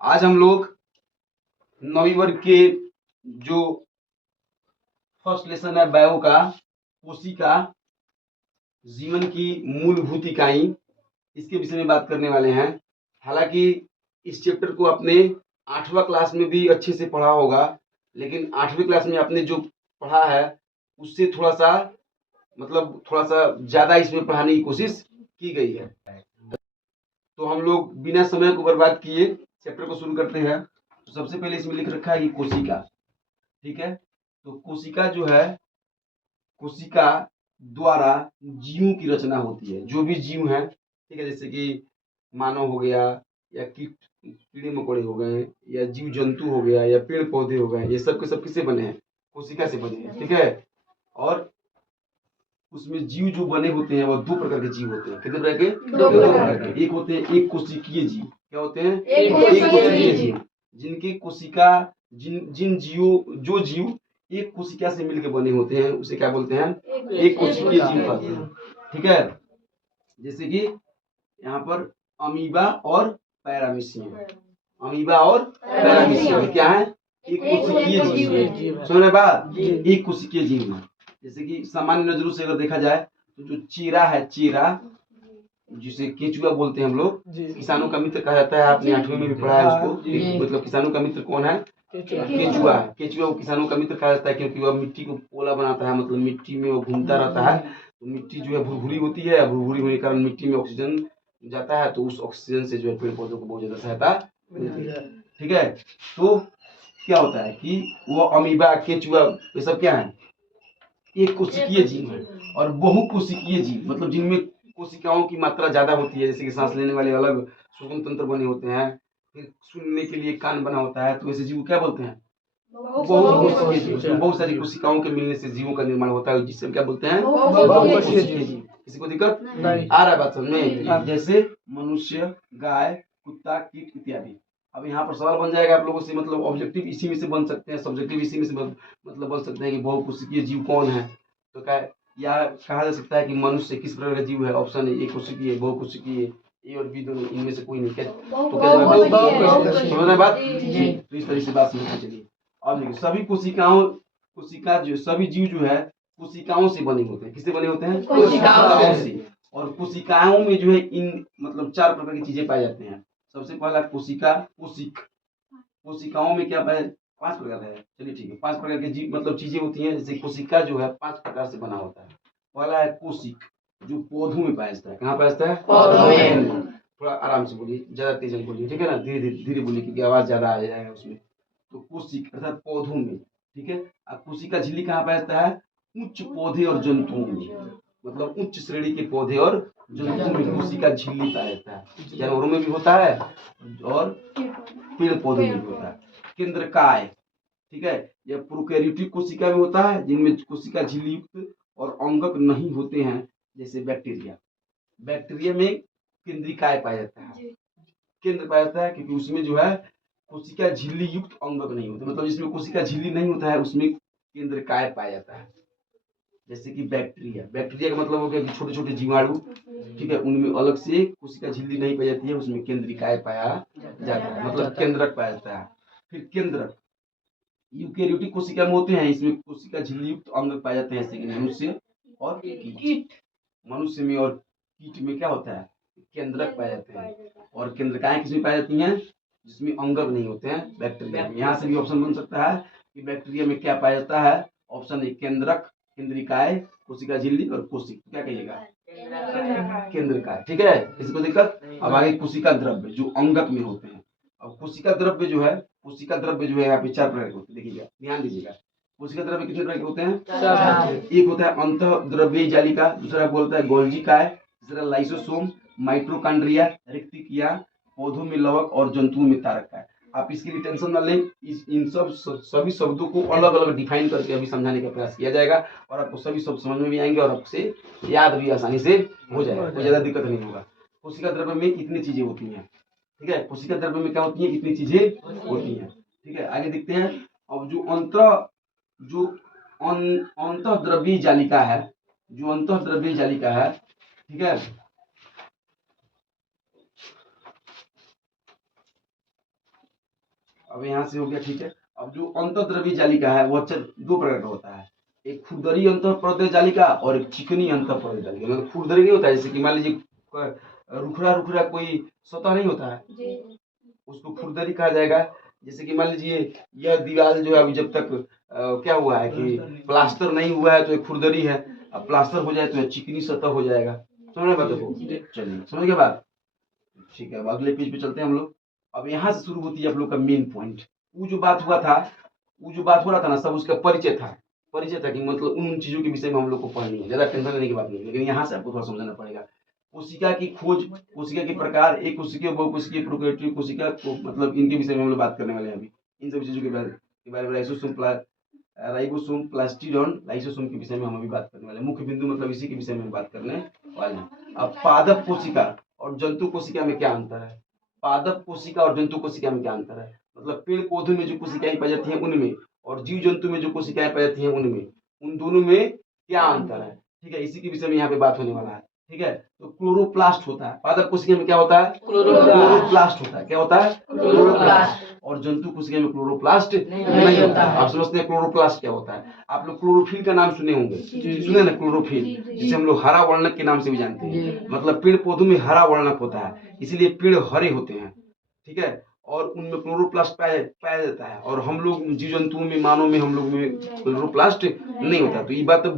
आज हम लोग 9वीं वर्ग के जो फर्स्ट लेसन है बायो का कोशिका जीवन की मूलभूत इकाई, इसके विषय में बात करने वाले हैं। हालांकि इस चैप्टर को आपने 8वां क्लास में भी अच्छे से पढ़ा होगा, लेकिन 8वीं क्लास में आपने जो पढ़ा है उससे थोड़ा सा ज्यादा इसमें पढ़ाने की कोशिश की गई है। तो हम लोग बिना समय को बर्बाद किए चैप्टर को शुरू करते हैं। तो सबसे पहले इसमें लिख रखा है कि कोशिका, ठीक है। तो कोशिका जो है, कोशिका द्वारा जीवों की रचना होती है। जो भी जीव है, ठीक है, जैसे कि मानव हो गया या कीड़े मकोड़े हो गए या जीव जंतु हो गया या पेड़ पौधे हो गए, ये सब के सब किससे बने हैं? कोशिका से बने हैं, ठीक है। और उसमें जीव जो बने होते हैं वो 2 प्रकार के जीव होते हैं। कितने प्रकार के? 2 प्रकार के। एक होते हैं एक कोशिकीय जीव। क्या होते हैं? एक कोशिकीय जीव, जिनकी कोशिका जिन जीव एक कोशिका से मिलकर बने होते हैं उसे क्या बोलते हैं? एक कोशिकीय जीव कहते हैं, ठीक है। जैसे कि यहाँ पर अमीबा और पैरामीशियम। अमीबा और पैरामीशियम क्या है? एक कोशिकीय जीव। समझ रहे बात? एक कोशिकीय जीव है। जैसे कि सामान्य नजरों से अगर देखा जाए तो जो चीरा है, चीरा जिसे केचुआ बोलते हैं हम लोग, किसानों का मित्र कहा जाता है। आपने 8वीं में भी पढ़ा है उसको। मतलब किसानों का मित्र कौन है? केचुआ है। केचुआ को किसानों का मित्र कहा जाता है क्योंकि वह मिट्टी को पोला बनाता है, मतलब मिट्टी में वो घूमता रहता है। तो मिट्टी जो है भुरभुरी होती है, भुरभुरी होने के कारण मिट्टी में ऑक्सीजन जाता है, तो उस ऑक्सीजन से जो है पेड़ पौधों को बहुत ज्यादा सहायता मिलती है, ठीक है। तो क्या होता है कि वो अमीबा, केचुआ, ये सब क्या है? एक कोशिकीय जीव है। और बहुकोशिकीय जीव मतलब जिनमें कोशिकाओं की मात्रा ज्यादा होती है, जैसे कि सांस लेने वाले अलग श्वसन तंत्र बने होते हैं, फिर सुनने के लिए कान बना होता है, तो ऐसे जीव क्या बोलते हैं? बहुकोशिकीय जीव। उसमें बहुत सारी कोशिकाओं के मिलने से जीवों का निर्माण होता है, जिससे क्या बोलते हैं? बहुकोशिकीय जीव। किसी को दिक्कत नहीं आ रहा है बात समझ में? जैसे मनुष्य, गाय, कुत्ता, कीट इत्यादि। अब यहाँ पर सवाल बन जाएगा आप लोगों से, मतलब ऑब्जेक्टिव इसी में से बन सकते हैं, सब्जेक्टिव इसी में से मतलब बन सकते हैं कि बहुकोशिकीय जीव कौन है। तो क्या या कहा जा सकता है कि मनुष्य किस प्रकार का जीव है? ऑप्शन है, एक कोशिकीय, बहुकोशिकीय, ए और बी दोनों, इनमें से कोई नहीं। क्या तो क्या समझ रहे बात? तो इस तरह से बात समझ चलिए। अब देखिए, सभी कोशिका जो सभी जीव जो है कोशिकाओं से बने होते हैं। किससे बने होते हैं? कोशिकाओं से। और कोशिकाओं में जो है इन मतलब 4 प्रकार की चीजें पाई जाती हैं। सबसे पहला कोशिकाओं में क्या पाए? 5 प्रकार है। चलिए ठीक है, 5 प्रकार के जीव मतलब चीजें होती हैं। जैसे कोशिका जो है 5 प्रकार से बना होता है। पहला है कोशिक, जो पौधों में पाया जाता है। कहाँ पाया जाता है? पौधों में। थोड़ा आराम से बोलिए, ज्यादा तेज बोलिए, ठीक है ना, धीरे धीरे बोलिए क्योंकि आवाज ज्यादा आ जाएगा उसमें। तो कोशिक अर्थात पौधों में, ठीक है। अब कोशिका झिल्ली कहाँ पाया जाता है? उच्च पौधे और जंतुओं में, मतलब उच्च श्रेणी के पौधे और जंतुओं में कोशिका झिल्ली पाया जाता है। जानवरों में भी होता है और पेड़ पौधे में भी होता है। केंद्रकाय, ठीक है, यह प्रोकैरियोटिक कोशिका में होता है, जिनमें कोशिका झिल्ली युक्त और अंगक नहीं होते हैं, जैसे बैक्टीरिया में केंद्रिकाय पाया जाता है। केंद्र पाया जाता है क्योंकि उसमें जो है कोशिका झिल्ली युक्त अंगक नहीं होते, मतलब जिसमें कोशिका झिल्ली नहीं होता है उसमें केंद्रकाय पाया जाता है। जैसे कि बैक्टीरिया का मतलब हो गया कि छोटे छोटे जीवाणु, ठीक है, उनमें अलग से कोशिका झिल्ली नहीं पाई जाती है, उसमें केंद्रिकाय पाया जाता है, मतलब केंद्रक पाया जाता है। फिर केंद्रक यूकेरियोटिक कोशिका में होते हैं, इसमें कोशिका झिल्ली युक्त अंग पाए जाते हैं, जैसे कि मनुष्य और कीट। मनुष्य में और कीट में क्या होता है? केंद्रक पाए जाते हैं। और केंद्रकाएं किसमें पाई जाती हैं? जिसमें अंगक नहीं होते हैं, बैक्टीरिया में। यहाँ से भी ऑप्शन बन सकता है कि बैक्टीरिया में क्या पाया जाता है। ऑप्शन ए केंद्रक, केंद्रिकाय, कोशिका झिल्ली और कोशिक। क्या कहिएगा? केंद्रकाय, ठीक है, किसी को दिक्कत? अब आगे कोशिका द्रव्य जो अंगक में होते हैं। अब कोशिका द्रव्य जो है यहाँ पे 4 प्रकार के होते हैं। देखिएगा, ध्यान दीजिएगा, कोशिका द्रव्य कितने प्रकार के होते हैं? एक होता है अंतः द्रव्य जालिका, दूसरा बोलता है गोल्जी काय, तीसरा लाइसोसोम, माइट्रोकांड्रिया, रिक्तिकिया, पौधों में लवक और जंतुओं में तारक काय। आप इसके लिए टेंशन न लें, इन सभी शब्दों को अलग अलग डिफाइन करके अभी समझाने का प्रयास किया जाएगा और आपको सभी शब्द समझ में भी आएंगे और आपसे याद भी आसानी से हो जाएगा, कोई ज्यादा दिक्कत नहीं होगा। कोशिका द्रव्य में इतनी चीजें होती हैं, ठीक है। कोशिका द्रव्य में क्या होती है? इतनी चीजें होती हैं, ठीक है। आगे देखते हैं। अब जो अंतः द्रव्य जालिका है, ठीक है, अब यहाँ से हो गया, ठीक है। अब जो अंतःद्रव्य जालिका है वो दो प्रकार का होता है, एक खुरदरी अंतःपर्दय जालिका और एक चिकनी अंतःपर्दय जालिका। मतलब खुरदरी नहीं होता है, जैसे कि मान लीजिए रुखड़ा रुखड़ा कोई सतह नहीं होता है, उसको खुरदरी कहा जाएगा। जैसे कि मान लीजिए यह दीवार जो है अभी जब तक क्या हुआ है कि प्लास्टर नहीं हुआ है तो एक खुरदरी है, अब प्लास्टर हो जाए तो यह चिकनी सतह हो जाएगा। समझ रहे बातों को? चलिए समझ गए बात, ठीक है। अब अगले पेज पे चलते हैं हम लोग। अब यहाँ से शुरू होती है आप लोग का मेन पॉइंट। वो जो बात हुआ था, वो जो बात हो रहा था ना, सब उसका परिचय था। परिचय था कि मतलब उन चीजों के विषय में हम लोग को पढ़नी है, ज्यादा टेंशन लेने की बात नहीं है, लेकिन यहाँ से आपको थोड़ा समझना पड़ेगा। कोशिका की खोज, कोशिका के प्रकार, एक कोशिकीय, बहुकोशिकीय, प्रोकैरियोटिक कोशिका को, मतलब इनके विषय में हम लोग बात करने वाले हैं अभी। इन सब चीजों के बारे में राइबोसोम, प्लास्टिडॉन, लाइसोसोम के विषय में हम अभी बात करने वाले हैं। मुख्य बिंदु मतलब इसी के विषय में बात करने वाले हैं। अब पादप कोशिका और जंतु कोशिका में क्या अंतर है? पादप कोशिका और जंतु कोशिका में क्या अंतर है? मतलब पेड़ पौधों में जो कोशिकाएं पाई जाती हैं उनमें, और जीव जंतु में जो कोशिकाएं पाई जाती हैं उनमें, उन दोनों में क्या अंतर है? ठीक है, इसी के विषय में यहाँ पे बात होने वाला है। ठीक है, तो क्लोरोप्लास्ट होता है पादप कोशिका में, क्या होता है? क्लोरोप्लास्ट होता है। क्या होता है? क्लोरोप्लास्ट। और जंतु कोशिका में क्लोरोप्लास्ट नहीं होता है। आप समझते हैं क्लोरोप्लास्ट क्या होता है? आप लोग क्लोरोफिल का नाम सुने होंगे, सुने ना? क्लोरोफिल जिसे हम लोग हरा वर्णक के नाम से भी जानते हैं। मतलब पेड़ पौधों में हरा वर्णक होता है, इसीलिए पेड़ हरे होते हैं। ठीक है, और उनमें क्लोरोप्लास्ट पाया जाता है, और हम लोग जीव जंतुओं में, मानव में, हम लोग में क्लोरोप्लास्ट नहीं होता। तो ये बात तो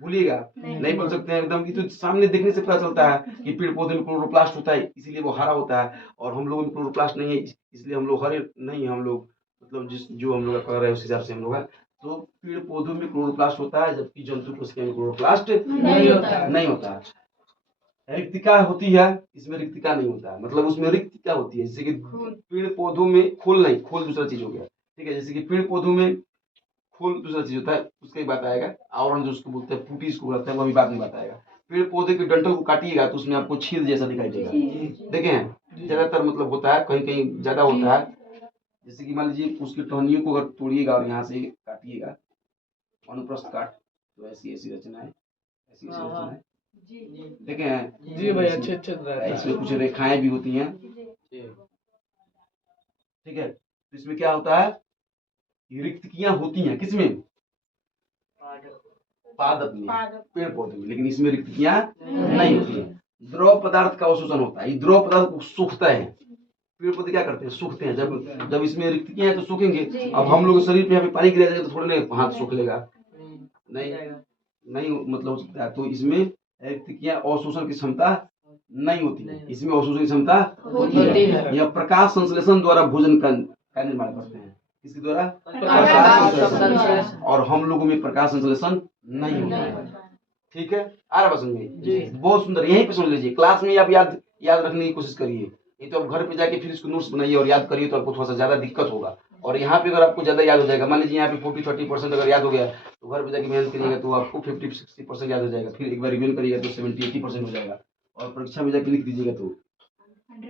भूलिएगा, नहीं बोल सकते हैं एकदम। तो सामने देखने से पता चलता है कि पेड़ पौधे में क्लोरोप्लास्ट होता है, इसीलिए वो हरा होता है, और हम लोगों में क्लोरोप्लास्ट नहीं है, इसलिए हम लोग हरे नहीं है। हम लोग मतलब जिस जो हम लोग कर रहे हैं उस हिसाब से हम लोग है। तो पेड़ पौधों में क्लोरोप्लास्ट होता है, जबकि जंतु कोशिका में क्लोरोप्लास्ट नहीं होता। रिक्तिका होती है, इसमें रिक्तिका नहीं होता है। मतलब उसमें रिक्तिका होती है, जैसे कि पेड़ पौधों में खोल नहीं, खोल दूसरा चीज हो गया। ठीक है, जैसे कि पेड़ पौधों में खोल दूसरा चीज होता है, उसका ही बात आएगा। आवरण जो उसको बोलते हैं, पुटी इसको बोलते हैं, वो भी बाद में बताएगा। पेड़ पौधे के डंठल को काटिएगा तो उसमें आपको छेद जैसा दिखाई देगा, देखे हैं? ज्यादातर मतलब होता है, कहीं कहीं ज्यादा होता है। जैसे कि मान लीजिए उसकी टहनियों को अगर तोड़िएगा और यहाँ से काटिएगा, अनुप्रस्थ काट, तो ऐसी ऐसी रचना है, ऐसी ऐसी रचना है, देखे हैं? जी भाई, अच्छे अच्छे इसमें कुछ रेखाएं भी होती हैं। ठीक है, तो इसमें क्या होता है? रिक्तियां होती हैं किसमें? पादप में, पेड़ पौधे में, लेकिन इसमें रिक्तियां नहीं होती है। द्रव पदार्थ का अवशोषण होता है, ये द्रव पदार्थ को सूखता है। पेड़ पौधे क्या करते हैं? सूखते हैं। जब इसमें रिक्तियां हैं तो सूखेंगे। अब हम लोग शरीर पे यहाँ पे पानी गिरा जाएगा तो थोड़ा नहीं हाथ सूख लेगा, नहीं नहीं मतलब हो सकता है। तो इसमें रिक्तियां अवशोषण की क्षमता नहीं होती है, इसमें अवशोषण की क्षमता होती है। यह प्रकाश संश्लेषण द्वारा भोजन का निर्माण करते हैं। किसके द्वारा? प्रकाश संश्लेषण। और हम लोगों में प्रकाश संश्लेषण नहीं होता है। ठीक है, आ रहा समझ में? बहुत सुंदर, यहीं पे समझ लीजिए। क्लास में आप याद रखने की कोशिश करिए, नहीं तो आप घर पे जाके फिर इसको नोट्स बनाइए और याद करिए, तो आपको थोड़ा सा ज्यादा दिक्कत होगा। और यहाँ पे अगर आपको ज्यादा याद हो जाएगा, मान लीजिए यहाँ पे 40-30% अगर याद हो गया, तो घर पे जाके मेहनत करिएगा तो आपको 50-60% याद हो जाएगा। फिर एक बार रिवीजन करिएगा तो 70-80% हो जाएगा, और परीक्षा में जाके लिख दीजिएगा तो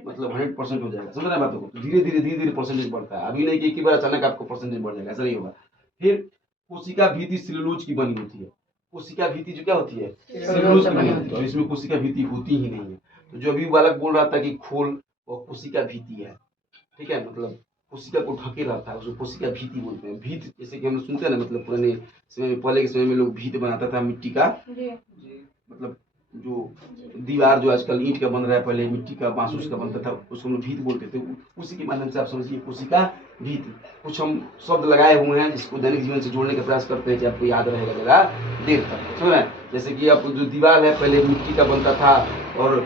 मतलब 100% हो जाएगा। समझ रहे हैं बातों को? तो धीरे धीरे परसेंटेज बढ़ता है, अभी नहीं कि एक ही बार अचानक आपको परसेंटेज बढ़ जाएगा, ऐसा नहीं होगा। फिर कोशिका भीति सेलुलोज की बनी होती है। कोशिका भीति जो क्या होती है? सेलुलोज की बनी होती है, और इसमें कोशिका भीति होती ही नहीं है। तो जो अभी बालक बोल रहा था कि खोल, वो कोशिका भीति है। ठीक है, मतलब कोशिका को ढके रहता है, उसको कोशिका भीति बोलते हैं। भीत जैसे कि हम लोग सुनते हैं ना, मतलब पुराने समय में, पहले के समय में लोग भीत बनाता था मिट्टी का, मतलब जो दीवार जो आजकल ईंट का बन रहा है, पहले मिट्टी का बांस का बनता था, उसको हम लोग भीत बोलते थे। उसी के माध्यम से आप समझिए कोशिका भीत। कुछ हम शब्द लगाए हुए हैं जिसको दैनिक जीवन से जोड़ने का प्रयास करते हैं कि आपको याद रहेगा जरा देर तक। समझ रहे हैं? जैसे कि आप जो दीवार है पहले मिट्टी का बनता था, और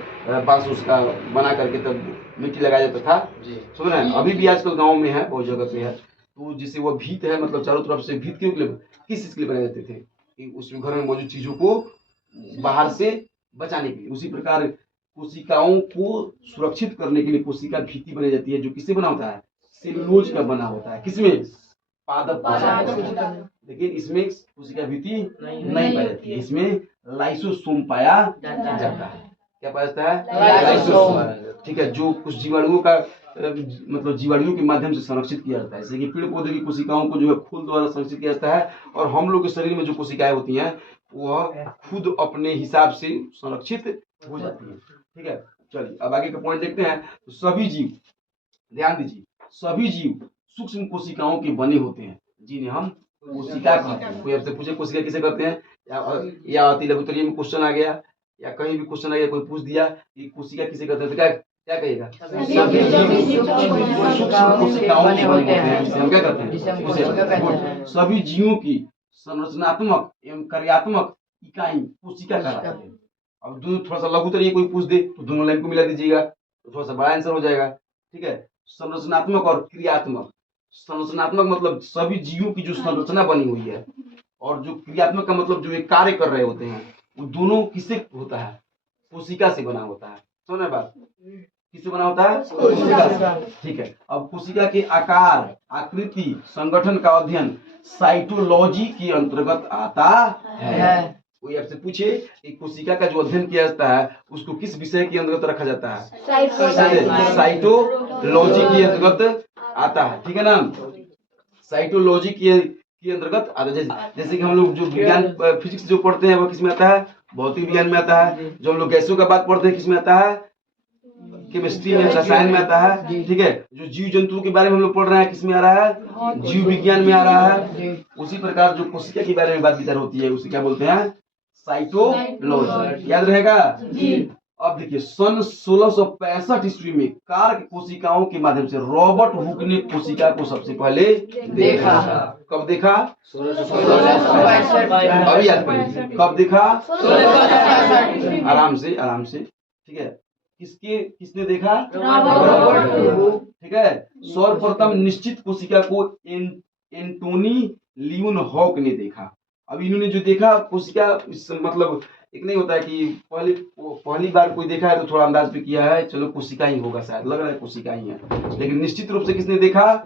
बांस उसका बना करके तब मिट्टी लगाया जाता था। समझ रहे हैं? अभी भी आजकल गाँव में है, बहुत जगह पे है। तो जिससे वो भीत है, मतलब चारों तरफ से भीत क्यों, किस चीज के लिए बनाए जाते थे? कि उसमें घर में मौजूद चीजों को बाहर से बचाने के लिए। उसी प्रकार कोशिकाओं को सुरक्षित करने के लिए कोशिका भीति बनाई जाती है, जो किससे बना होता है? सेलुलोज का बना होता है। किसमें? पादप कोशिका। लेकिन इसमें कोशिका भीति नहीं पाई जाती है, इसमें लाइसोसोम पाया जाता है। क्या पाया जाता है? लाइसोसोम। ठीक है, जो कुछ जीवाणुओं का मतलब जीवाणुओं के माध्यम से संरक्षित किया जाता है। जैसे कि पेड़ पौधे की कोशिकाओं को जो है खोल द्वारा संरक्षित किया जाता है, और हम लोग के शरीर में जो कोशिकाएं होती हैं वह खुद अपने हिसाब से संरक्षित हो जाती है। ठीक है, चलिए अब आगे का पॉइंट देखते हैं। तो सभी जीव, ध्यान दीजिए, सभी जीव सूक्ष्म कोशिकाओं के बने होते हैं, जिन्हें हम कोशिका कहते हैं। कोई आपसे पूछे कोशिका किसे कहते हैं, या अति लघु उत्तरीय में क्वेश्चन आ गया या कहीं भी क्वेश्चन आ गया, कोई पूछ दिया कि कोशिका किसे कहते हैं, तो क्या क्या कहिएगा, सभी सूक्ष्म कोशिकाओं के बने होते हैं, जिसे हम क्या कहते हैं, सभी जीवों की संरचनात्मक एवं कार्यात्मक इकाई कोशिका कहलाती है। अब दोनों थोड़ा सा लघु उत्तरीय कोई पूछ दे तो दोनों लाइन को मिला दीजिएगा, तो थोड़ा सा बड़ा आंसर हो जाएगा। ठीक है, संरचनात्मक और क्रियात्मक। संरचनात्मक मतलब सभी जीवों की जो संरचना बनी हुई है, और जो क्रियात्मक का मतलब जो एक कार्य कर रहे होते हैं, वो दोनों किससे होता है, कोशिका से बना होता है। समझ बात, किससे बना होता है, कोशिका से। ठीक है, अब कोशिका के आकार, आकृति, संगठन का अध्ययन साइटोलॉजी के अंतर्गत आता है। कोई आपसे पूछे कि कोशिका का जो अध्ययन किया जाता है उसको किस विषय के अंतर्गत रखा जाता है, साइटोलॉजी के अंतर्गत आता है। ठीक है ना, साइटोलॉजी के अंतर्गत आता है। जैसे कि हम लोग जो विज्ञान फिजिक्स जो पढ़ते हैं वो किसमें आता है, भौतिक विज्ञान में आता है। जो हम लोग गैसों का बात पढ़ते हैं किसमें आता है, केमिस्ट्री में, रसायन में आता है। ठीक है, जो जीव जंतुओं के बारे में हम लोग पढ़ रहे हैं किसमें आ रहा है, जीव विज्ञान में आ रहा है। उसी प्रकार जो कोशिका के बारे में बात विचार होती है उसे क्या बोलते हैं, साइटोलॉजी। याद रहेगा। अब देखिए सन 1665 ईस्वी में कार्क कोशिकाओं के माध्यम से रॉबर्ट हुक ने कोशिका को सबसे पहले देखा। कब देखा, 1665। अभी याद करिए कब देखा, आराम से आराम से। ठीक है, किसने देखा, ठीक है। सर्वप्रथम निश्चित कोशिका को एंटोनी लियोन हॉक ने देखा। अब इन्होंने जो देखा कोशिका, मतलब एक नहीं होता है कि पहली बार कोई देखा है तो थोड़ा अंदाज पे किया है, चलो कोशिका ही होगा, शायद लग रहा है कोशिका ही है, लेकिन निश्चित रूप से किसने देखा,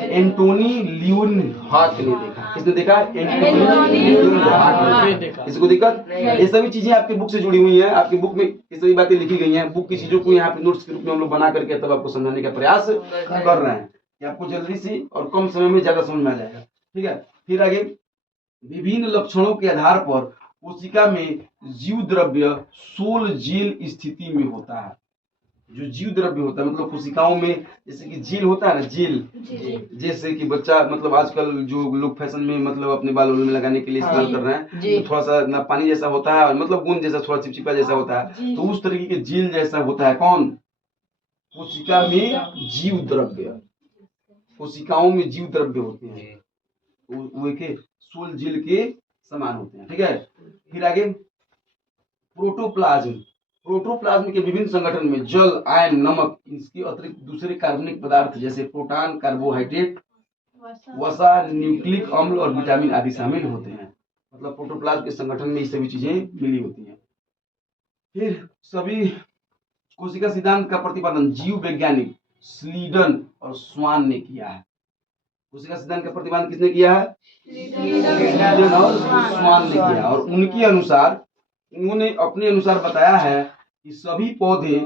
एंटोनी लियोन हॉक ने देखा। किसने देखा, एंटोनी लियोन हॉक ने देखा। इसको दिक्कत, ये सभी चीजें आपके बुक से जुड़ी हुई है, आपके बुक में ये सभी बातें लिखी गई हैं। बुक की चीजों को यहाँ पे नोट्स के रूप में हम लोग बना करके तब आपको समझाने का प्रयास कर रहे हैं कि आपको जल्दी से और कम समय में ज्यादा समझ में आ जाएगा। ठीक है, फिर आगे विभिन्न लक्षणों के आधार पर कोशिका में जीव द्रव्य सोल जेल स्थिति में होता है। जो जीव द्रव्य होता है मतलब कोशिकाओं में जैसे कि जेल होता है ना, जेल जैसे कि बच्चा मतलब आजकल जो लोग फैशन में मतलब अपने बालों में लगाने के लिए इस्तेमाल कर रहे हैं, तो थोड़ा सा ना पानी जैसा होता है, मतलब बूंद जैसा, थोड़ा चिपचिपा जैसा होता है, तो उस तरीके के जेल जैसा होता है कौन, कोशिका में जीव द्रव्य। कोशिकाओं में जीव द्रव्य होते हैं, वो के सोल जेल के समान होते हैं। ठीक है, फिर आगे प्रोटोप्लाज्म। प्रोटोप्लाज्म के विभिन्न संगठन में जल, आयन, नमक, इसके अतिरिक्त दूसरे कार्बनिक पदार्थ जैसे प्रोटॉन, कार्बोहाइड्रेट, वसा, न्यूक्लिक अम्ल और विटामिन आदि शामिल होते हैं। मतलब प्रोटोप्लाज्म के संगठन में ये सभी चीजें मिली होती हैं। फिर सभी कोशिका सिद्धांत का प्रतिपादन जीव वैज्ञानिक स्लीडन और स्वान ने किया है। कोशिका सिद्धांत का प्रतिपादन किसने किया है, स्लीडन और स्वान ने किया। और उनके अनुसार, उन्होंने अपने अनुसार बताया है कि सभी पौधे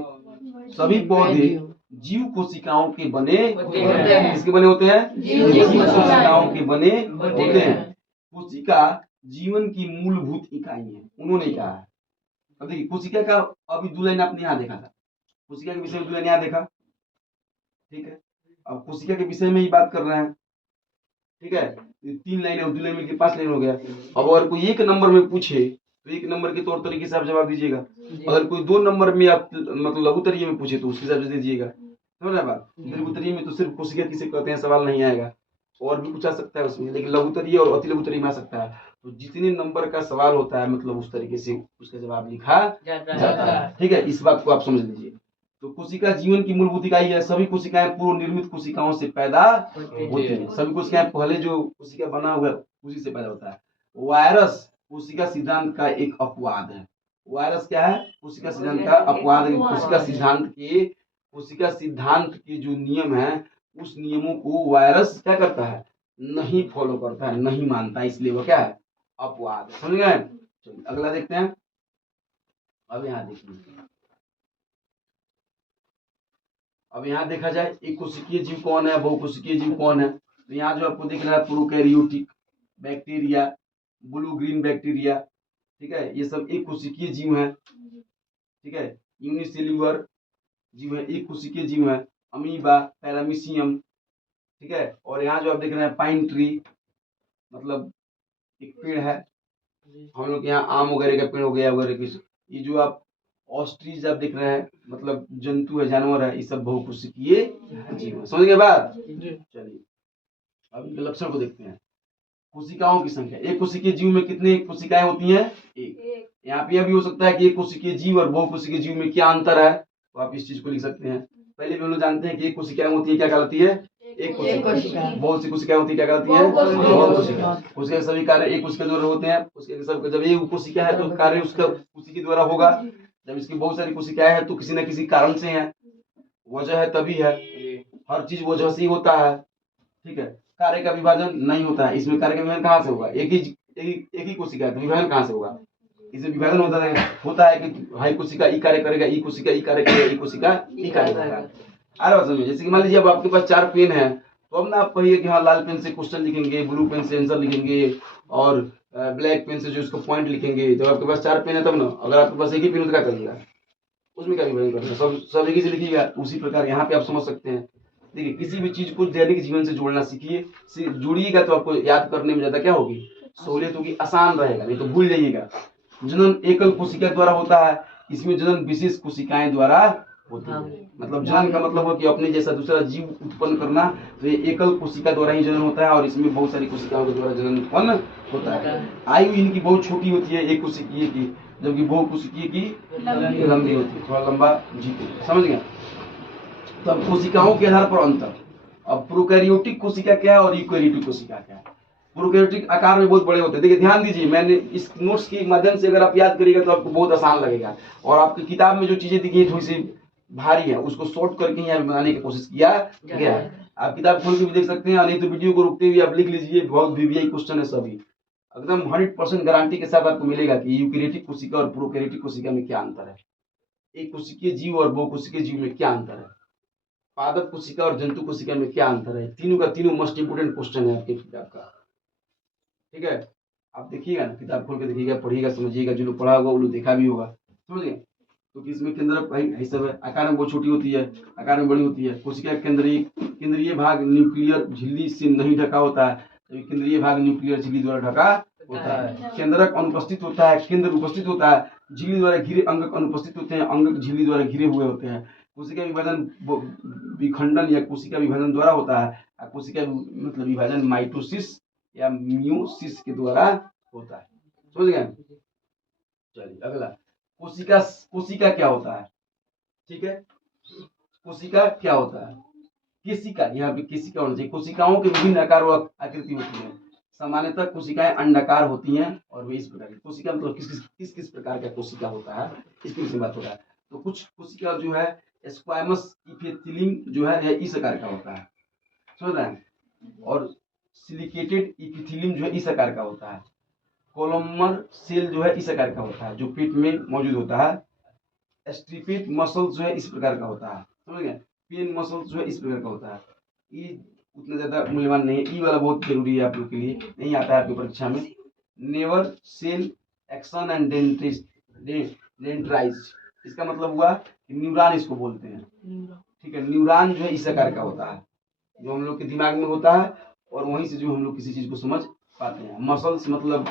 जीव कोशिकाओं के बने होते हैं। किसके बने होते हैं, जीव कोशिकाओं के बने होते हैं। कोशिका जीवन की मूलभूत इकाई है, उन्होंने कहा है। अब देखिए कोशिका का अभी दो लाइन आपने यहाँ देखा था, कोशिका के विषय में दो लाइन यहाँ देखा। ठीक है, अब कोशिका के विषय में ही बात कर रहे हैं। ठीक है, तीन लाइन है, दो लाइन मिलकर 5 लाइन हो गया। अब अगर कोई एक नंबर में पूछे तो एक नंबर के तौर तरीके से आप जवाब दीजिएगा। अगर कोई 2 नंबर में आप मतलब लघु उत्तरीय में पूछे तो उसके हिसाब से दीजिएगा। समझ रहे बात, लघु उत्तरीय में तो सिर्फ कोशिका किसे कहते हैं सवाल नहीं आएगा, और भी कुछ आ सकता है उसमें, लेकिन लघु उत्तरीय और अति लघु उत्तरीय में आ सकता है। तो जितने नंबर का सवाल होता है मतलब उस तरीके से उसका जवाब लिखा जाता है। ठीक है, इस बात को आप समझ लीजिए। तो कोशिका जीवन की मूलभूत इकाई है। सभी कोशिकाएं पूर्व निर्मित कोशिकाओं से पैदा होती हैं। सभी कोशिकाएं पहले जो कोशिका बना हुआ है उसी से पैदा होता है। वायरस कोशिका सिद्धांत का एक अपवाद है। वायरस क्या है, कोशिका सिद्धांत का अपवाद है। कोशिका सिद्धांत के जो नियम है उस नियमों को वायरस क्या करता है, नहीं फॉलो करता है, नहीं मानता, इसलिए वो क्या है, अपवाद। समझ गए। चलिए अगला देखते हैं। अब यहाँ देखिए, अब यहाँ देखा जाए एक कोशिकीय जीव कौन है, बहुकोशिकीय जीव कौन है। तो यहाँ जो आपको दिख रहा है prokaryotic bacteria, blue green bacteria, ठीक है, ये सब एक कोशिकीय जीव है। ठीक है, यूनिसेल्युलर जीव है, एक कोशिकीय जीव है। अमीबा, पैरामीशियम, ठीक है। और यहाँ जो आप देख रहे हैं पाइन ट्री, मतलब एक पेड़ है, हम लोग के यहाँ आम वगैरह का पेड़ हो गया वगैरह की। ये जो आप ऑस्ट्रिच आप देख रहे हैं, मतलब जंतु है, जानवर है, ये सब बहुकोशिकीय जीव है। समझ गए बात? चलिए अब इनके लक्षण को देखते हैं। कोशिकाओं की संख्या, एक कोशिकीय जीव में कितनी कोशिकाएं होती हैं? एक। यहाँ पे यह भी हो सकता है कि एक कोशिकीय जीव और बहुकोशिकीय जीव में क्या अंतर है, तो आप इस चीज को लिख सकते हैं। पहले भी हम लोग जानते हैं कि एक कोशिकाएं होती है, क्या कहलाती है? एक कोशिका। बहुत सी कोशिकाएं होती है, क्या कहलाती है? बहुत कोशिका। कोशिका के सभी कार्य एक कोशिका द्वारा होते हैं। उसके सब जब एक कोशिका है तो कार्य उसका कोशिका द्वारा होगा। जब इसकी बहुत सारी कोशिकाएं हैं तो किसी न किसी कारण से है, वजह है तभी है। हर चीज वजह से ही होता है, ठीक है। कार्य का विभाजन नहीं होता है, इसमें कार्य का विभाजन कहाँ से होगा? एक ही कोशिका है तो विभाजन कहाँ से होगा? इसमें विभाजन होता है कि हाई कोशिका ई कार्य करेगा, ई कोशिका ई कार्य करेगा, ई कोशिका ई कार्य करेगा। आ रहा समझ में? जैसे कि मान लीजिए अब आपके पास 4 पेन है, तो अब ना आप कहिए कि हाँ लाल पेन से क्वेश्चन लिखेंगे, ब्लू पेन से आंसर लिखेंगे और ब्लैक पेन से जो इसको पॉइंट लिखेंगे। जब आपके पास 4 पेन है तब ना, अगर आपके पास एक ही पेन है तो क्या करिएगा? उसमें क्या विभाजन करेगा? सब एक ही से लिखिएगा। उसी प्रकार यहाँ पे आप समझ सकते हैं। देखिए किसी भी चीज को दैनिक जीवन से जोड़ना सीखिए, जुड़िएगा तो आपको याद करने में ज्यादा क्या होगी? सहूलियत होगी, आसान रहेगा, नहीं तो भूल जाइएगा। जनन एकल कोशिका द्वारा होता है, इसमें जनन विशेष कोशिकाएं द्वारा होती है। मतलब जनन का मतलब हो कि अपने जैसा दूसरा जीव उत्पन्न करना, तो ये एकल कोशिका द्वारा ही जनन होता है और इसमें बहुत सारी कोशिकाओं के द्वारा जनन उत्पन्न होता है। आयु इनकी बहुत छोटी होती है, एक कोशिकीय की, जबकि बहुकोशिकीय की लंबी होती है, थोड़ा लंबा जीते। समझ गए? तो अब कोशिकाओं के आधार पर अंतर। अब प्रोकैरियोटिक कोशिका क्या है और यूकैरियोटिक कोशिका क्या है? प्रोकैरियोटिक आकार में बहुत बड़े होते हैं। देखिए ध्यान दीजिए, मैंने इस नोट्स के माध्यम से अगर आप याद करिएगा तो आपको बहुत आसान लगेगा। और आपकी किताब में जो चीजें दिखी है थोड़ी सी भारी है, उसको शॉर्ट करके यहाँ बनाने की कोशिश किया गया है। आप किताब खोल के भी देख सकते हैं, और नहीं तो वीडियो को रुकते हुए आप लिख लीजिए। बहुत वीवीआई क्वेश्चन है सभी, एकदम 100% गारंटी के साथ आपको मिलेगा कि यूकैरियोटिक कोशिका और प्रोकैरियोटिक कोशिका में क्या अंतर है, एक कोशिकीय जीव और बहुकोशिकीय जीव में क्या अंतर है, पादप कोशिका और जंतु कोशिका में क्या अंतर है। तीनों का तीनों मोस्ट इंपोर्टेंट क्वेश्चन है आपके किताब का, ठीक है। आप देखिएगा ना, किताब खोल के देखिएगा, पढ़िएगा, समझिएगा। जो लोग पढ़ा होगा वो लोग देखा भी होगा, समझ गए? तो इसमें केंद्र सब है, आकार में बहुत छोटी होती है, आकार में बड़ी होती है। कोशिका केंद्रीय भाग न्यूक्लियर झिल्ली से नहीं ढका होता है, तो केंद्रीय भाग न्यूक्लियर झिल्ली द्वारा ढका होता है। केंद्रक अनुपस्थित होता है, केंद्र उपस्थित होता है, झिल्ली द्वारा घिरे अंगक अनुपस्थित होते हैं, अंगक झिल्ली द्वारा घिरे हुए होते हैं। कोशिका विभाजन विखंडन या कोशिका विभाजन द्वारा होता है। कोशिका मतलब विभाजन माइटोसिस या म्यूसिस के द्वारा होता है। समझ गए? चलिए अगला, कोशिका कोशिका क्या होता है? ठीक है, कोशिका क्या होता है? केशिका, यहाँ पे केशिका होना चाहिए। कोशिकाओं के विभिन्न आकार व आकृति होती है। सामान्यतः कोशिकाएं अंडाकार होती हैं और वे इस प्रकार की। कोशिका मतलब किस किस प्रकार का कोशिका होता है, इसकी विषय बात हो रहा है। तो कुछ कोशिका जो है स्क्वामस इपिथेलियम जो है इस आकार का होता है, समझ रहे हैं? और सिलिकेटेड इपिथेलियम जो है इस आकार का होता है। कोलोमर सेल जो है इस आकार का होता है, जो पेट में मौजूद होता है। स्ट्रिपेट मसल जो है इस प्रकार का होता है, समझ गए? पेन मसल जो है इस प्रकार का होता है। ये उतना ज्यादा मूल्यवान नहीं है, ई वाला बहुत जरूरी है आप लोग के लिए, नहीं आता है आपकी परीक्षा में। नेवर सेल एक्शन एंड डेंड्राइज, इसका मतलब हुआ कि न्यूरॉन इसको बोलते हैं, ठीक है। न्यूरॉन जो है इस आकार का होता है, जो हम लोग के दिमाग में होता है, और वहीं से जो हम लोग किसी चीज को समझ पाते हैं। मसल्स मतलब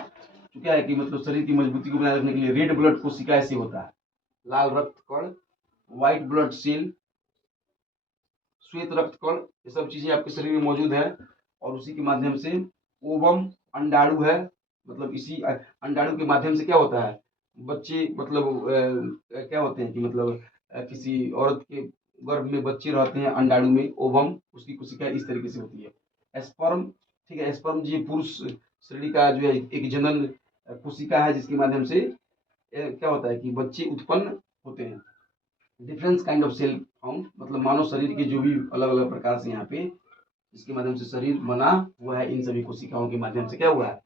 क्या है कि मतलब शरीर की मजबूती को बनाए रखने के लिए। रेड ब्लड कोशिका ऐसे होता है, लाल रक्त कण, व्हाइट ब्लड सेल, श्वेत रक्त कण, ये सब चीजें आपके शरीर में मौजूद है। और उसी के माध्यम से ओवम अंडाणु है, मतलब इसी अंडाणु के माध्यम से क्या होता है, बच्चे मतलब क्या होते हैं कि मतलब किसी औरत के गर्भ में बच्चे रहते हैं अंडाणु में, ओवम, उसकी कोशिका इस तरीके से होती है। स्पर्म, ठीक है, स्पर्म जी पुरुष श्रेणी का जो है एक जनन कोशिका है, जिसके माध्यम से क्या होता है कि बच्चे उत्पन्न होते हैं। Difference kind of cell found, मतलब मानव शरीर के जो भी अलग अलग प्रकार से यहाँ पे इसके माध्यम से शरीर बना हुआ है, इन सभी कोशिकाओं के माध्यम से क्या हुआ है,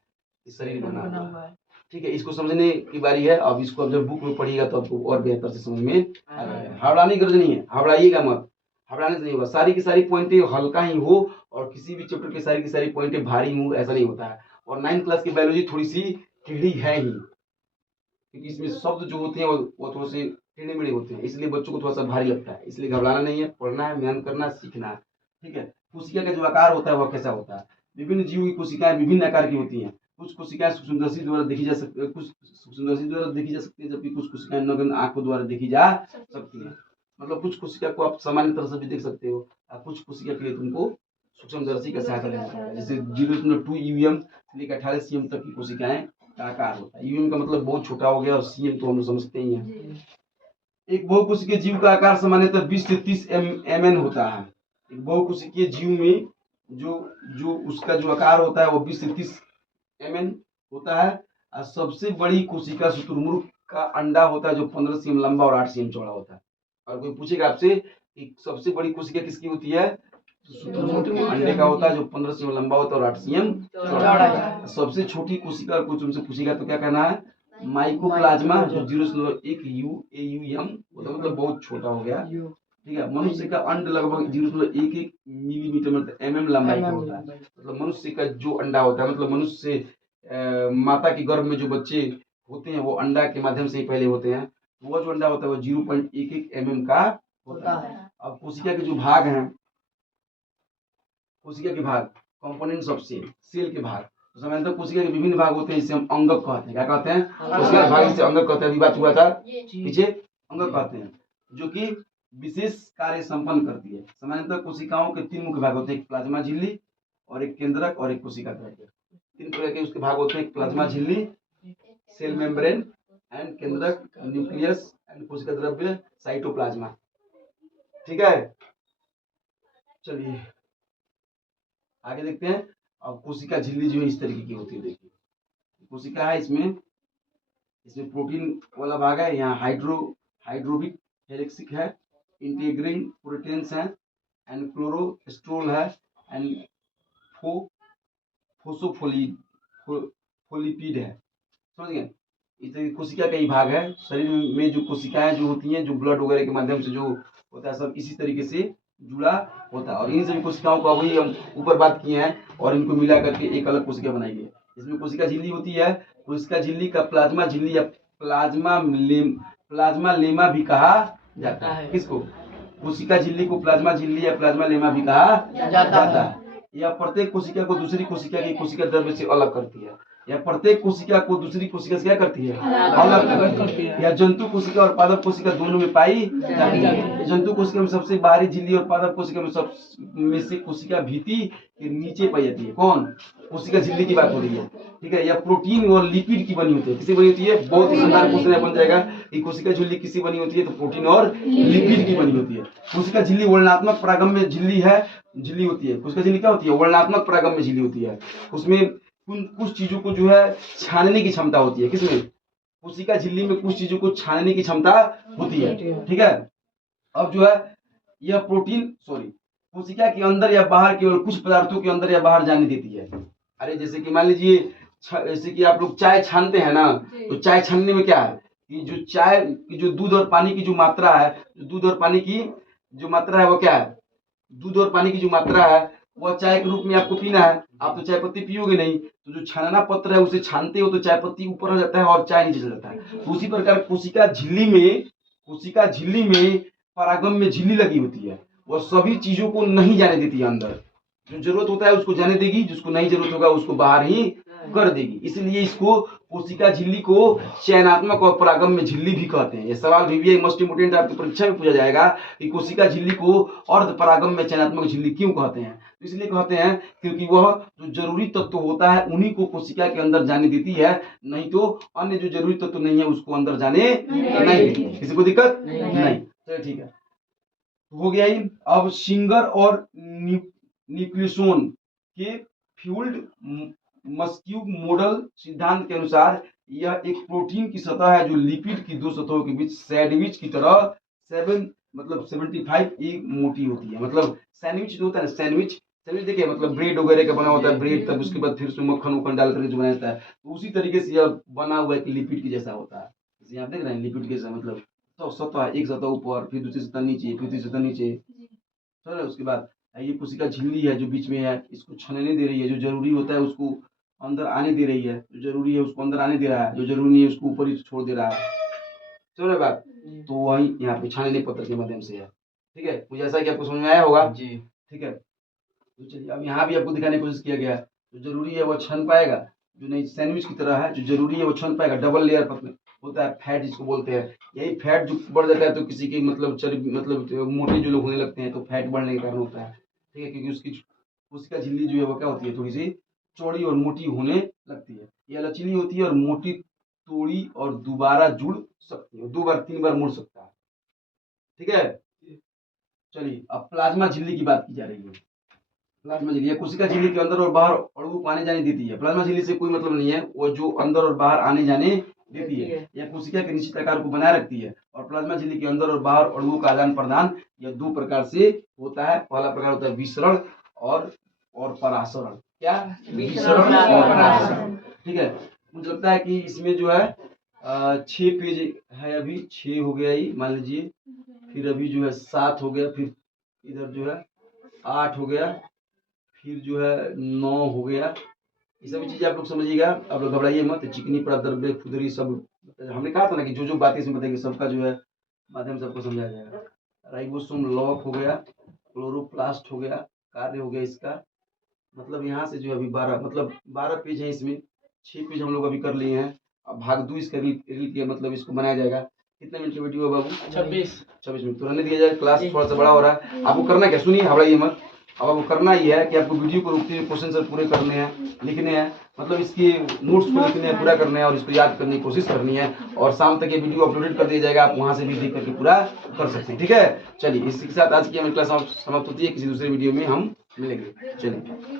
इस शरीर बना हुआ है। ठीक है, इसको समझने की बारी है। अब इसको अब जब बुक में पढ़िएगा तो आपको और बेहतर से समझ में आ जाएगा। हावड़ाने की गरज नहीं है, हावड़ाइएगा मत, हावड़ाने से नहीं होगा। सारी की सारी पॉइंटें हल्का ही हो और किसी भी चैप्टर की सारी पॉइंटें भारी हो, ऐसा नहीं होता है। और 9th क्लास की बायोलॉजी थोड़ी सी टेढ़ी है ही, क्योंकि इसमें शब्द जो होते हैं वो थोड़े से टेढ़े मेढ़े होते हैं, इसलिए बच्चों को थोड़ा सा भारी लगता है। इसलिए घबराना नहीं है, पढ़ना है, मेहनत करना है, सीखना है। ठीक है। कोशिका का जो आकार होता है वह कैसा होता है? विभिन्न जीव की कोशिकाएं विभिन्न आकार की होती हैं। कुछ कोशिकाएं सूक्ष्मदर्शी द्वारा देखी जा सकती है, कुछ सूक्ष्मदर्शी द्वारा देखी जा सकती है, जबकि कुछ कोशिकाएं नग्न आंखों द्वारा देखी जा सकती हैं। मतलब कुछ कोशिका को आप सामान्य तरह से भी देख सकते हो, और कुछ कोशिका के लिए तुमको सूक्ष्मदर्शी का सहायता लेना पड़ेगा। जैसे 0.2 यूएम से लेकर 18 सीएम तक की कोशिकाएं का आकार होता है। यूएम का मतलब बहुत छोटा हो गया, और सीएम तो हम समझते ही हैं। एक बहुकोशिकीय जीव का आकार सामान्यतः 20 से 30 एमएन होता है। एक बहुकोशिकीय जीव में जो जो उसका जो आकार होता है वो 20 से 30 एमएन होता है। और सबसे बड़ी कोशिका शुतुरमुर्ग का अंडा होता है जो 15 सीएम लंबा और 8 सीएम चौड़ा होता है। और कोई पूछेगा आपसे कि सबसे बड़ी कोशिका किसकी होती है? शुतुरमुर्ग अंडे का होता है जो 15 सीएम लंबा होता है और 8 सीएम चौड़ा होता है। सबसे छोटी कोशिका कोई तुमसे पूछेगा तो क्या कहना है? माइकोप्लाज्मा, जो 0.1 यूएम होता है, मतलब बहुत छोटा हो गया। ठीक है। मनुष्य का अंड लगभग 0.11 मिलीमीटर मतलब एमएम लंबाई का होता है। मतलब मनुष्य का जो अंडा होता है, मतलब मनुष्य माता के गर्भ में जो बच्चे होते हैं वो अंडा के माध्यम से ही पहले होते हैं। वो जो अंडा होता है वो 0.11 एमएम का होता है। अब कोशिका के जो भाग हैं, कोशिका के भाग, कंपोनेंट्स ऑफ सेल, सेल के भाग, तो सामान्यतः कोशिका के विभिन्न भाग होते हैं, जिसे हम अंगक कहते हैं। क्या कहते हैं? कोशिका के भाग जिसे अंगक कहते हैं। अभी बात हुआ था पीछे, अंगक कहते हैं, जो कि विशेष कार्य संपन्न करती है। सामान्यतः कोशिकाओं के 3 मुख्य भाग होते हैं, एक प्लाज्मा झिल्ली और एक केंद्रक और एक कोशिका द्रव्य। 3 प्रकार के उसके भाग होते हैं, प्लाज्मा झिल्ली, सेल मेम्ब्रेन एंड केंद्रक, न्यूक्लियस एंड कोशिका द्रव्य, साइटोप्लाज्मा। ठीक है, चलिए आगे देखते हैं। अब कोशिका झिल्ली जो है इस तरीके की होती है। देखिए कोशिका है, इसमें प्रोटीन वाला भाग है, यहाँ हाइड्रोबिक हेलिक्सिक है, इंटीग्रिन प्रोटीन्स हैं, एंड क्लोरोस्ट्रोल है, एंड फोसोफोलिपिड है। समझ गए? इस तरह कोशिका का ही भाग है। शरीर में जो कोशिकाएं जो होती हैं, जो ब्लड वगैरह के माध्यम से जो होता है, सब इसी तरीके से जुड़ा होता है। और इन सभी कोशिकाओं का वही हम ऊपर बात किए हैं, और इनको मिला करके एक अलग कोशिका बनाई गई है। इसमें कोशिका झिल्ली होती है। कोशिका झिल्ली का प्लाज्मा झिल्ली या प्लाज्मा लेमा भी कहा जाता है। किसको? कोशिका झिल्ली को प्लाज्मा झिल्ली या प्लाज्मा लेमा भी कहा जाता है। यह प्रत्येक कोशिका को दूसरी कोशिका की कोशिका द्रव्य से अलग करती है। यह प्रत्येक कोशिका को दूसरी कोशिका से क्या करती है? अलग करती है। यह जंतु कोशिका और पादप कोशिका दोनों में पाई जाती है। जंतु कोशिका में सबसे बाहरी झिल्ली और पादप कोशिका में सब में से कोशिका भीति के नीचे पाई जाती है। कौन? कोशिका झिल्ली की बात हो रही है। ठीक है। यह प्रोटीन और लिपिड की बनी होती है। किसी बनी होती है? बहुत ही शानदार क्वेश्चन बन जाएगा कि कोशिका झिल्ली किसी बनी होती है, तो प्रोटीन और लिपिड की बनी होती है। कोशिका झिल्ली वर्णनात्मक परागम्य झिल्ली होती है। कोशिका झिल्ली क्या होती है? वर्णनात्मक परागम्य झिल्ली होती है। उसमें कुछ चीजों को जो है छानने की क्षमता होती है। किसमें? कोशिका झिल्ली में कुछ चीजों को छानने की क्षमता होती है। ठीक है। अब जो है यह प्रोटीन कोशिका के अंदर या बाहर केवल कुछ पदार्थों के अंदर या बाहर जाने देती है। अरे जैसे कि मान लीजिए, जैसे कि आप लोग चाय छानते हैं ना, तो चाय छानने में क्या है कि जो चाय की जो दूध और पानी की जो मात्रा है, दूध और पानी की जो मात्रा है वो क्या है? दूध और पानी की जो मात्रा है वह चाय के रूप में आपको पीना है। आप तो चाय पत्ती पियोगे नहीं, तो जो छानना पत्र है उसे छानते हो तो चाय पत्ती ऊपर आ जाता है और चाय नीचे चल जाता है। तो उसी प्रकार कोशिका झिल्ली में परागम्य झिल्ली लगी होती है। वह सभी चीजों को नहीं जाने देती है अंदर। जो जरूरत होता है उसको जाने देगी, जिसको नहीं जरूरत होगा उसको बाहर ही कर देगी। इसलिए इसको कोशिका झिल्ली को चयनात्मक और परागम्य झिल्ली भी कहते हैं। ये सवाल भी मोस्ट इंपोर्टेंट आपकी परीक्षा में पूछा जाएगा कि कोशिका झिल्ली को अर्ध परागम्य चयनात्मक झिल्ली क्यों कहते हैं? तो इसलिए कहते हैं क्योंकि वह जो जरूरी तत्व होता है उन्हीं को कोशिका के अंदर जाने देती है, नहीं तो अन्य जो जरूरी तत्व नहीं है उसको अंदर जाने नहीं देती। किसी को दिक्कत नहीं। चलिए ठीक है, हो गया ही। अब सिंगर और न्यूक्लियोसोम के फ्यूल्ड मस्क्यू मॉडल सिद्धांत के अनुसार यह एक प्रोटीन की सतह है जो लिपिड की दो सतहों के बीच सैंडविच की तरह 75 मोटी होती है। मतलब सैंडविच जो होता है ना, सैंडविच देखिए, मतलब ब्रेड वगैरह का बना होता है, ब्रेड तब उसके बाद फिर उसमें मक्खन डाल करके जो बनाया जाता है, तो उसी तरीके से यह बना हुआ एक लिपिड की जैसा होता है। जैसे आप देख रहे हैं लिपिड के जैसा, मतलब तो सतह, एक सतह ऊपर, फिर दूसरी सतह नीचे, फिर तीसरी सतह नीचे। चलो उसके बाद ये कोशिका झिल्ली है जो बीच में है, इसको छानने दे रही है। जो जरूरी होता है उसको अंदर आने दे रही है, जो जरूरी है उसको अंदर आने दे रहा है, जो जरूरी नहीं है उसको ऊपर ही छोड़ दे रहा है। चलो बात तो वही यहाँ पे छानने पत्र के माध्यम से है। ठीक है, मुझे ऐसा कि आपको समझ में आया होगा जी। ठीक है, तो चलिए अब यहाँ भी आपको दिखाने की कोशिश किया गया है। जो जरूरी है वो छन पाएगा, जो नहीं सैंडविच की तरह है, जो जरूरी है वो छन पाएगा। डबल लेयर पर होता है फैट, जिसको बोलते हैं। यही फैट जो बढ़ जाता है तो किसी की मतलब चर्बी, मतलब मोटे जो लोग होने लगते हैं तो फैट बढ़ने के कारण होता है, ठीक है, क्योंकि उसका झिल्ली जो है वो क्या होती है, थोड़ी सी चौड़ी और मोटी होने लगती है। ये लचीली होती है और मोटी तोड़ी और दोबारा जुड़ सकती है, 2 बार 3 बार मुड़ सकता है, ठीक है। चलिए अब प्लाज्मा झिल्ली की बात की जा रही है। प्लाज्मा झिल्ली कोशिका झिल्ली के अंदर और बाहर अणुओं को आने जाने देती है। प्लाज्मा झिल्ली से कोई मतलब नहीं है, वो जो अंदर और बाहर आने जाने देती है। यह कोशिका के निश्चित आकार को बनाए रखती है। और प्लाज्मा झिल्ली के अंदर और बाहर अणुओं का आदान प्रदान यह 2 प्रकार से होता है। पहला प्रकार होता है विसरण और परासरण। क्या? विसरण और परासरण, ठीक है। मुझे लगता है कि इसमें जो है 6 पेज है, अभी 6 हो गया ही मान लीजिए, फिर अभी जो है 7 हो गया, फिर इधर जो है 8 हो गया, फिर जो है 9 हो गया। ये सभी चीजें आप लोग समझिएगा, आप लोग घबराइए मत। चिकनी द्रव्य खुदरी सब हमने कहा था ना कि जो जो बातें इसमें बताएंगे सबका जो है माध्यम सबको समझाया जाएगा। राइबोसोम लॉक हो गया, क्लोरोप्लास्ट हो गया, कार्य हो गया इसका। मतलब यहाँ से जो अभी 12 पेज है इसमें, 6 पेज हम लोग अभी कर लिए हैं। अब भाग 2 इसका रील के मतलब इसको बनाया जाएगा। कितने मिनट की वीडियो है बाबू? 26 मिनट। तो रहने दिया जाए, क्लास थोड़ा सा बड़ा हो रहा है। आपको करना क्या, सुनिए, घबराइए मत। अब आपको करना ही है कि आपको वीडियो को रुकते हुए क्वेश्चन सर पूरे करने हैं, लिखने हैं, मतलब इसके नोट्स को लिखने हैं, पूरा करने हैं और इसको याद करने की कोशिश करनी है। और शाम तक ये वीडियो अपलोडेड कर दिया जाएगा, आप वहां से भी देख करके पूरा कर सकते हैं, ठीक है। चलिए इसी के साथ आज की हमारी क्लास समाप्त होती है। किसी दूसरे वीडियो में हम मिलेंगे। चलिए।